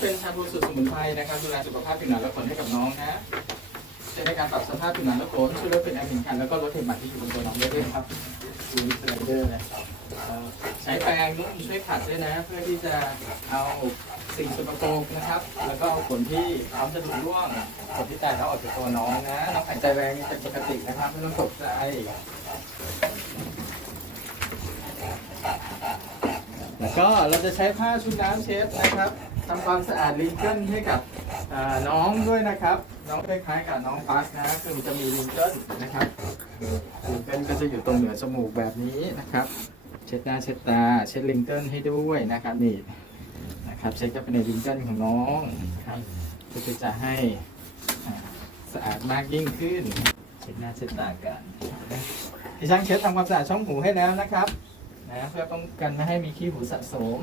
เป็นชาบูสูตรสมุนไพรนะครับดูแลสุขภาพผิวหนังและขนให้กับน้องนะใช้ในการปรับสภาพผิวหนังและขนช่วยลดเป็นแอมผิวคันแล้วก็ลดเห็บหมัดที่อยู่บนตัวน้องได้ด้วยครับดูสไลเดอร์นะครับเอ่อใช้แปรงนุ่มช่วยขัดด้วยนะ เพื่อที่จะเอาสิ่งสกปรกนะครับ แล้วก็เอาขนที่พร้อมจะถูกร่วงขนที่แตกแล้วออกจากตัวน้องนะน้องหายใจแรงเป็นปกตินะครับไม่ต้องตกใจแล้วก็เราจะใช้ผ้าชุบน้ำเชฟนะครับ ทำความสะอาดลิงเกิลให้กับน้องด้วยนะครับ น้องคล้ายๆกับน้องฟัสนะคือจะมีลิงเกิลนะครับลิงเกิลก็จะอยู่ตรงเหนือจมูกแบบนี้นะครับ เช็ดหน้าเช็ดตา เช็ดลิงเกิลให้ด้วยนะครับนี่นะครับเช็ดเข้าไปในลิงเกิลของน้องครับเพื่อจะให้สะอาดมากยิ่งขึ้น เช็ดหน้าเช็ดตากันที่ช่างเช็ดทำความสะอาดช่องหูให้แล้วนะครับ นะเพื่อป้องกันไม่ให้มีขี้หูสะสม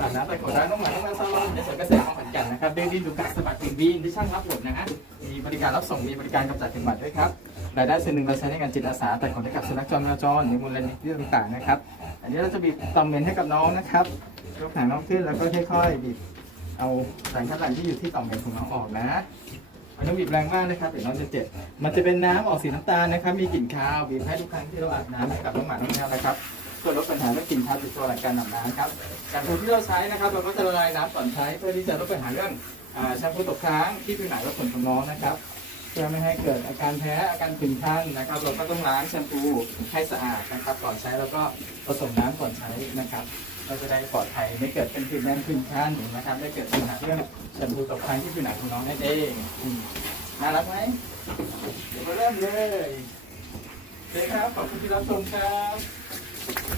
อาบน้ำไปขอได้น้องหมาน้องแมวซาลอนในสวนเกษตรของขอนแก่นนะครับดื้อดิ้นดูกัดสะบัดกลิ่นบีนที่ช่างรับหมนะฮะมีบริการรับส่งมีบริการกำจัดกลิ่นหวัดด้วยครับรายได้ส่วนหนึ่งเราใช้ในการจิตอาสาแต่ขนให้กับสุนัขจรแมวจรในมูลนิธิต่างๆนะครับ อันนี้เราจะบีบตอมเมนให้กับน้องนะครับยกหางน้องขึ้นแล้วก็ค่อยๆบีบเอาสารคัดหลั่งที่อยู่ที่ต่อมเมนของน้องออกนะไม่ต้องบีบแรงมากนะครับเดี๋ยวน้องจะเจ็บ มันจะเป็นน้ำออกสีน้ำตาลนะครับ มีกลิ่นคาวบีบให้ทุกครั้งที่เราอาบน้ำให้กับน้องหมาน้องแมวนะครับ เพื่อลดปัญหาเรื่องกลิ่นคาวติดตัวหลังการอาบน้ำครับการทูที่เราใช้นะครับ เราก็จะละลายน้ำก่อนใช้เพื่อที่จะลดปัญหาเรื่องแชมพูตกค้างที่ผิวหนังและขนของน้องนะครับเพื่อไม่ให้เกิดอาการแพ้อาการผื่นคันนะครับ เราก็ต้องล้างแชมพูให้สะอาดนะครับ ก่อนใช้แล้วก็ผสมน้ำก่อนใช้นะครับเราจะได้ปลอดภัยไม่เกิดเป็นผื่นแดงผื่นคันนะครับไม่เกิดปัญหาเรื่องแชมพูตกค้างที่ผิวหนังของน้องนั่นเองน่ารักไหมเดี๋ยวมาเริ่มเลยโอเคครับขอบคุณที่รับชมครับ Thank you.